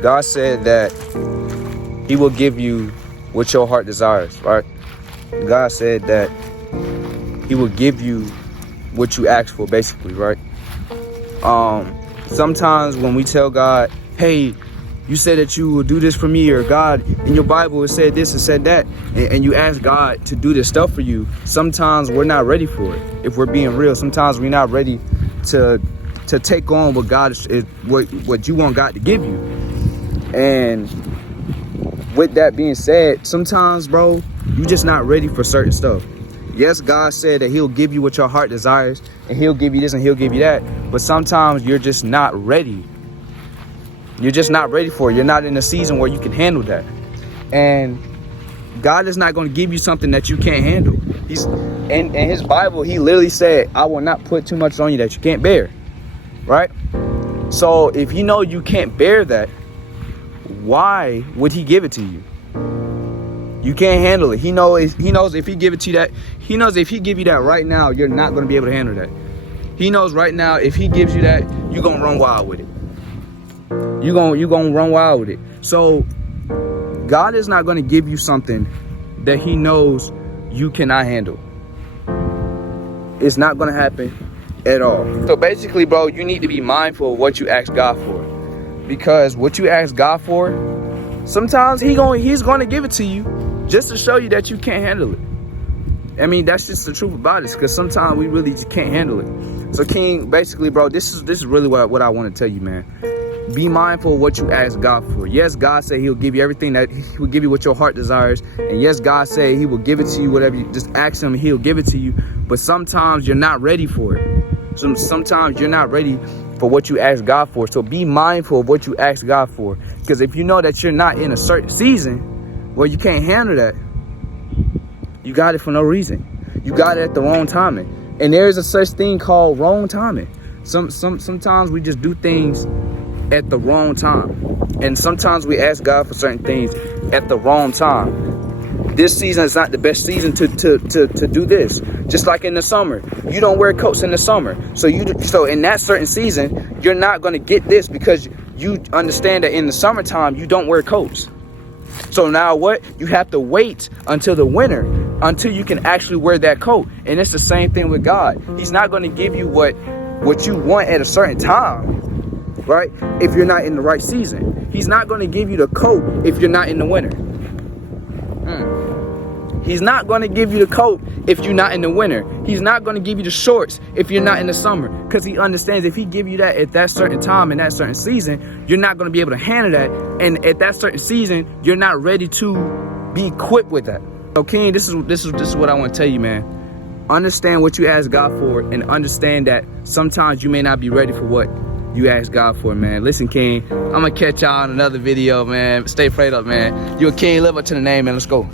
God said that he will give you what your heart desires, right? God said that he will give you what you ask for, basically, right? Sometimes when we tell God, hey, you said that you will do this for me, or God, in your Bible it said this and said that, and you ask God to do this stuff for you, sometimes we're not ready for it. If we're being real, sometimes we're not ready to take on what God is what you want God to give you. And with that being said, sometimes, bro, you're just not ready for certain stuff. Yes, God said that he'll give you what your heart desires, and he'll give you this and he'll give you that, but sometimes you're just not ready. You're just not ready for it. You're not in a season where you can handle that. And God is not going to give you something that you can't handle. In his Bible, he literally said, I will not put too much on you that you can't bear. Right? So if you know you can't bear that, why would he give it to you? You can't handle it. He knows if he give it to you that, he knows if he give you that right now, you're not going to be able to handle that. He knows right now if he gives you that, you're going to run wild with it. You're going to run wild with it. So God is not going to give you something that he knows you cannot handle. It's not going to happen at all. So basically, bro, you need to be mindful of what you ask God for. Because what you ask God for, sometimes he's going to give it to you just to show you that you can't handle it. I mean, that's just the truth about it, because sometimes we really just can't handle it. So King, basically, bro, this is really what I want to tell you, man. Be mindful of what you ask God for. Yes, God said he'll give you everything, that he will give you what your heart desires. And yes, God said he will give it to you, whatever you just ask him, he'll give it to you. But sometimes you're not ready for it. Sometimes you're not ready for what you ask God for. So be mindful of what you ask God for. Because if you know that you're not in a certain season where you can't handle that, you got it for no reason. You got it at the wrong timing. And there is a such thing called wrong timing. Sometimes we just do things at the wrong time. And sometimes we ask God for certain things at the wrong time. This season is not the best season to do this. Just like in the summer, you don't wear coats in the summer. So in that certain season, you're not going to get this, because you understand that in the summertime, you don't wear coats. So now what? You have to wait until the winter, until you can actually wear that coat. And it's the same thing with God. He's not going to give you what you want at a certain time, right? If you're not in the right season. He's not going to give you the coat if you're not in the winter. He's not going to give you the coat if you're not in the winter. He's not going to give you the shorts if you're not in the summer, because he understands if he give you that at that certain time in that certain season, you're not going to be able to handle that. And at that certain season, you're not ready to be equipped with that. So King, this is what I want to tell you, man. Understand what you ask God for, and understand that sometimes you may not be ready for what you ask God for, man. Listen, King, I'm going to catch y'all in another video, man. Stay prayed up, man. You a king, live up to the name, man. Let's go.